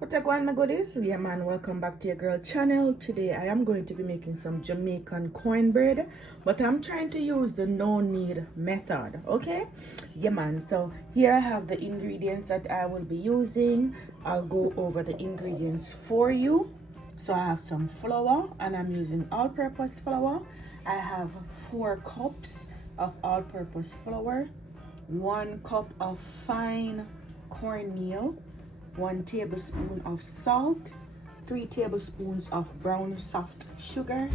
What's up, my goodies? Yeah, man, welcome back to your girl channel. Today I am going to be making some Jamaican cornbread, but I'm trying to use the no knead method. Okay, yeah, man. So here I have the ingredients that I will be using. I'll go over the ingredients for you. So I have some flour, and I'm using all-purpose flour. I have 4 cups of all-purpose flour, 1 cup of fine cornmeal, 1 tablespoon of salt, 3 tablespoons of brown soft sugar.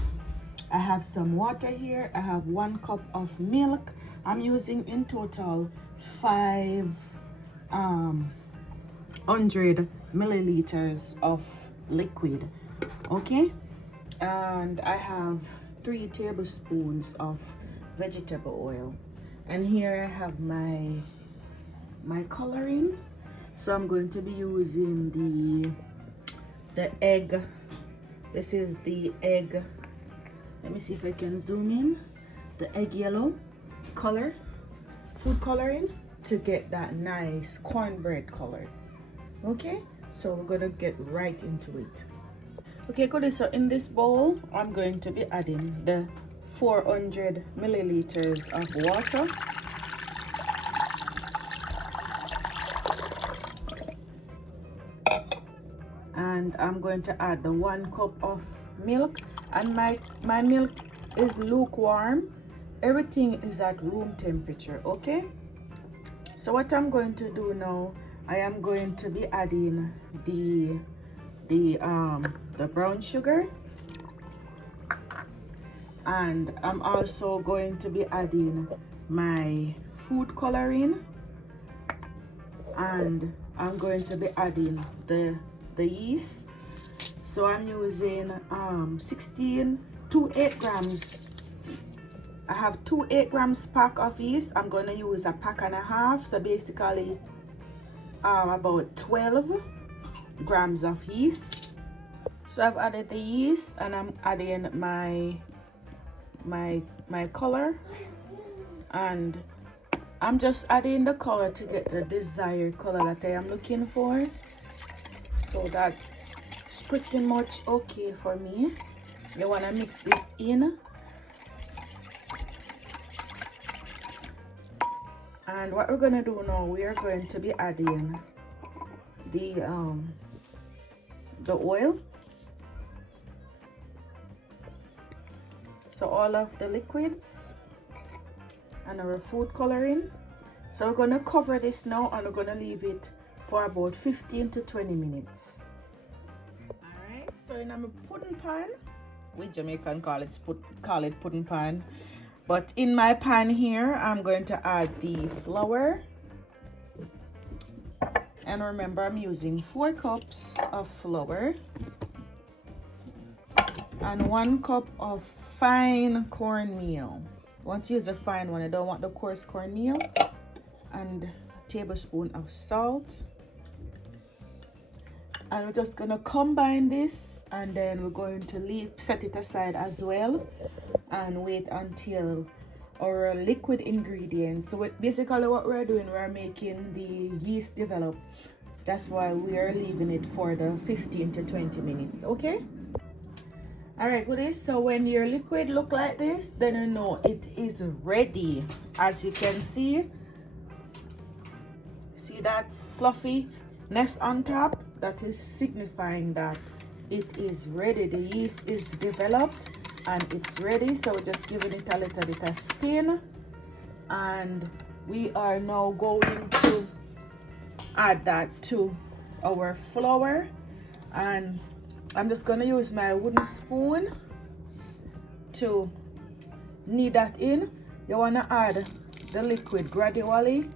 I have some water here. I have 1 cup of milk. I'm using in total 500 milliliters of liquid. Okay, and I have 3 tablespoons of vegetable oil, and here I have my coloring. So I'm going to be using the egg. This is the egg. Let me see if I can zoom in. The egg yellow color, food coloring, to get that nice cornbread color. Okay, so we're gonna get right into it. Okay, good. So in this bowl, I'm going to be adding the 400 milliliters of water. And I'm going to add the 1 cup of milk, and my milk is lukewarm. Everything is at room temperature. Okay, so what I'm going to do now, I am going to be adding the brown sugar, and I'm also going to be adding my food coloring, and I'm going to be adding the yeast. So I'm using 16 to 8 grams. I have 2 8-gram pack of yeast. I'm going to use a pack and a half, so basically about 12 grams of yeast. So I've added the yeast, and I'm adding my color, and I'm just adding the color to get the desired color that I am looking for. So that's pretty much okay for me. You want to mix this in, and what we're gonna do now, we are going to be adding the oil. So all of the liquids and our food coloring. So we're gonna cover this now, and we're gonna leave it for about 15 to 20 minutes. Alright, so in a pudding pan, we Jamaican call it pudding pan, but in my pan here, I'm going to add the flour. And remember, I'm using 4 cups of flour and 1 cup of fine cornmeal. You want to use a fine one, I don't want the coarse cornmeal. And a tablespoon of salt. And we're just gonna combine this, and then we're going to set it aside as well, and wait until our liquid ingredients. So basically what we're doing, we're making the yeast develop. That's why we are leaving it for the 15 to 20 minutes. Okay, all right, goodies. So when your liquid look like this, then you know it is ready. As you can see that fluffiness on top? That is signifying that it is ready. The yeast is developed and it's ready. So we're just giving it a little bit of spin, and we are now going to add that to our flour, and I'm just going to use my wooden spoon to knead that in. You want to add the liquid gradually.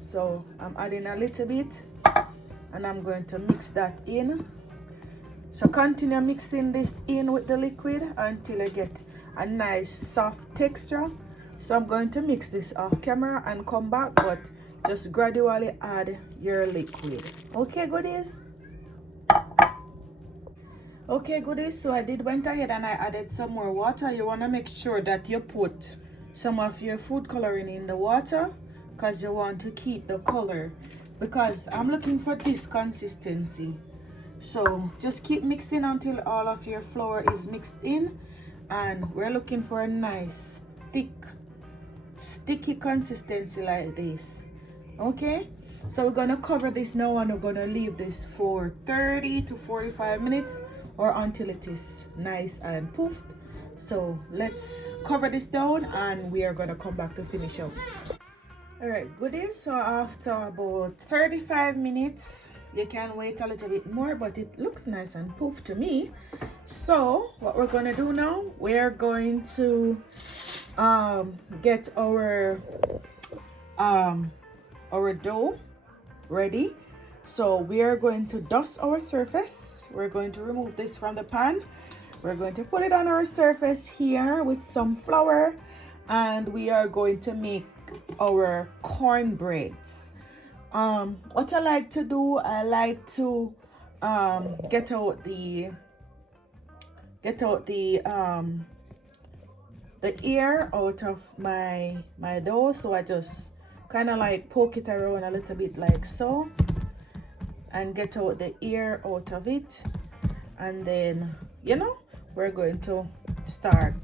So I'm adding a little bit, and I'm going to mix that in. So continue mixing this in with the liquid until you get a nice soft texture. So I'm going to mix this off camera and come back, but just gradually add your liquid. Okay, goodies? Okay, goodies. So I went ahead and I added some more water. You want to make sure that you put some of your food coloring in the water, because you want to keep the color because I'm looking for this consistency. So just keep mixing until all of your flour is mixed in, and we're looking for a nice thick sticky consistency like this. Okay, so we're gonna cover this now and we're gonna leave this for 30 to 45 minutes or until it is nice and poofed. So let's cover this down and we are gonna come back to finish up. All right, goodies. So after about 35 minutes, you can wait a little bit more, but it looks nice and poofed to me. So what we're gonna do now, we're going to get our dough ready. So we are going to dust our surface. We're going to remove this from the pan. We're going to put it on our surface here with some flour, and we are going to make our cornbreads. What I like to do, I like to get out the air out of my dough. So I just kind of like poke it around a little bit like so and get out the air out of it, and then we're going to start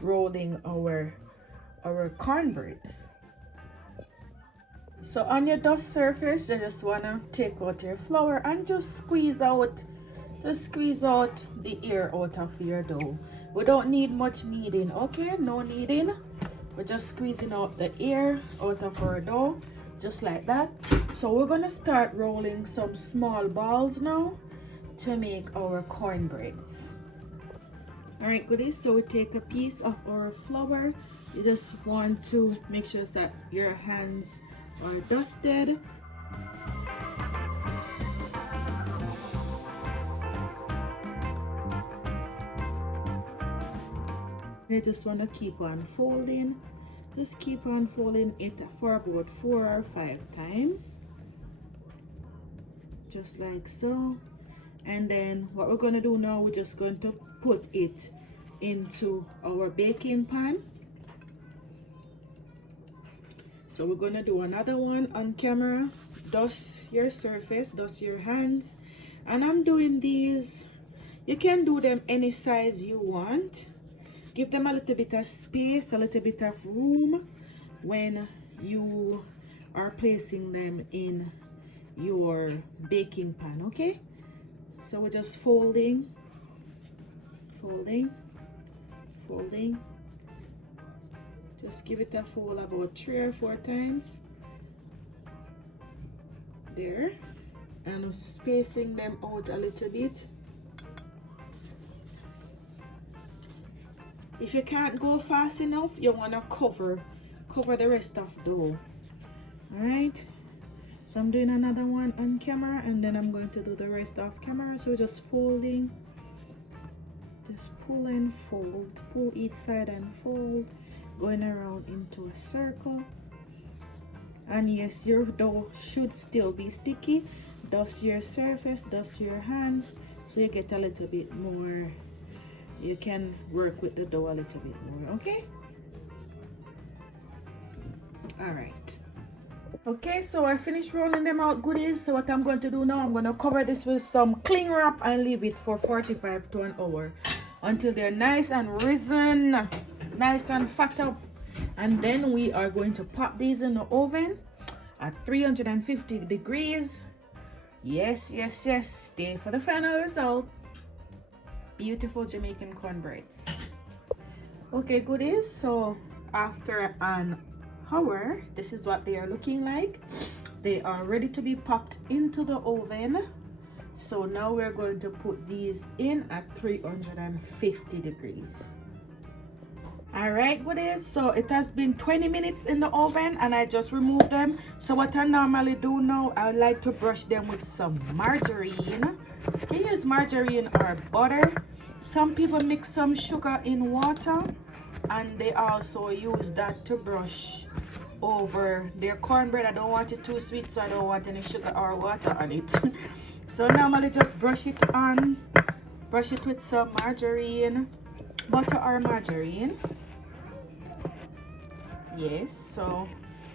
rolling our cornbreads. So on your dust surface, you just want to take out your flour and just squeeze out the air out of your dough. We don't need much kneading, okay? No kneading. We're just squeezing out the air out of our dough, just like that. So we're gonna start rolling some small balls now to make our cornbreads. All right, goodies. So we take a piece of our flour. You just want to make sure that your hands are dusted. You just want to keep on folding. Just keep on folding it for about 4 or 5 times. Just like so. And then what we're going to do now, we're just going to put it into our baking pan. So we're going to do another one on camera. Dust your surface, dust your hands. And I'm doing these, you can do them any size you want. Give them a little bit of space, a little bit of room when you are placing them in your baking pan, okay? So we're just folding, folding, folding. Just give it a fold about 3 or 4 times. There. And spacing them out a little bit. If you can't go fast enough, you want to cover the rest of the dough. Alright, so I'm doing another one on camera, and then I'm going to do the rest off camera. So just folding, just pull and fold, pull each side and fold, going around into a circle. And yes, your dough should still be sticky. Dust your surface, dust your hands, so you get a little bit more. You can work with the dough a little bit more, okay? All right. Okay, so I finished rolling them out, goodies. So what I'm going to do now, I'm going to cover this with some cling wrap and leave it for 45 to an hour until they're nice and risen, nice and fat up. And then we are going to pop these in the oven at 350 degrees. Yes, yes, yes. Stay for the final result. Beautiful Jamaican cornbreads. Okay, goodies. So after an hour, this is what they are looking like. They are ready to be popped into the oven. So now we're going to put these in at 350 degrees. All right, goodies. So it has been 20 minutes in the oven and I just removed them. So what I normally do now, I like to brush them with some margarine. You can use margarine or butter. Some people mix some sugar in water, and they also use that to brush over their cornbread. I don't want it too sweet, so I don't want any sugar or water on it. So normally just brush it with some margarine, butter or margarine. Yes, so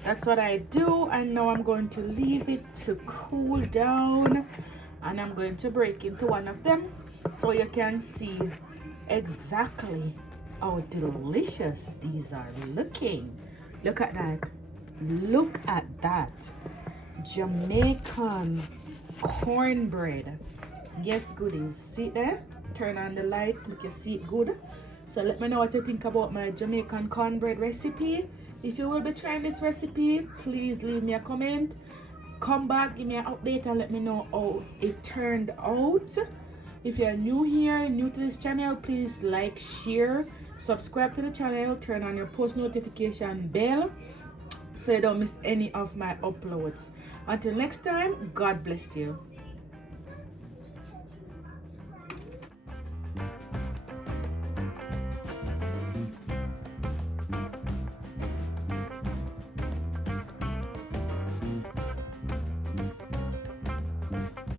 That's what I do, and now I'm going to leave it to cool down, and I'm going to break into one of them so you can see exactly how delicious these are looking. Look at that. Look at that. Jamaican cornbread. Yes, goodies. See it there? Turn on the light, make you see it good. So let me know what you think about my Jamaican cornbread recipe. If you will be trying this recipe, please leave me a comment. Come back, give me an update, and let me know how it turned out. If you're new here, new to this channel, please like, share, subscribe to the channel, turn on your post notification bell so you don't miss any of my uploads. Until next time, God bless you.